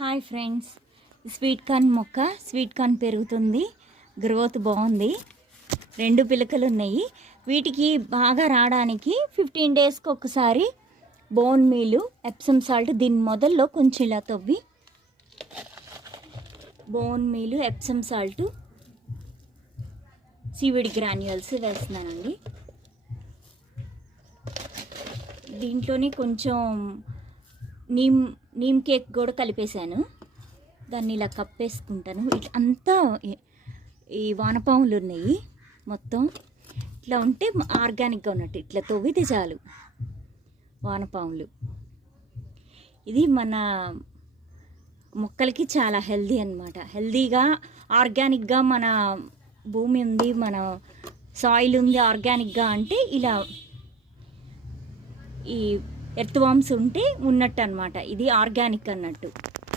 Hi friends, sweet corn మొక్క sweet corn పెరుగుతుంది. Growth బాగుంది. 2 పిలకలు ఉన్నాయి. వీటికి బాగా రావడానికి 15 డేస్కి ఒకసారి బోన్ మీలు, ఎప్సమ్ సాల్ట్ దీని మొదల్లో కొంచెం ఇలా తవ్వి bone మీలు, Epsom salt, seaweed granules వేస్తున్నానండి. దీంట్లోనే కొంచెం నీమ్ కేక్ కూడా కలిపేశాను. దాన్ని ఇలా కప్పేసుకుంటాను. అంతా ఈ వానపాములు ఉన్నాయి. మొత్తం ఇట్లా ఉంటే ఆర్గానిక్గా ఉన్నట్టు ఇట్లా తవ్వితే చాలు. వానపాములు ఇది మన మొక్కలకి చాలా హెల్దీ అన్నమాట. హెల్దీగా ఆర్గానిక్గా మన భూమి ఉంది, మన సాయిల్ ఉంది ఆర్గానిక్గా అంటే ఇలా ఈ ఎర్త్ వామ్స్ ఉంటే ఉన్నట్టు అన్నమాట. ఇది ఆర్గానిక్ అన్నట్టు.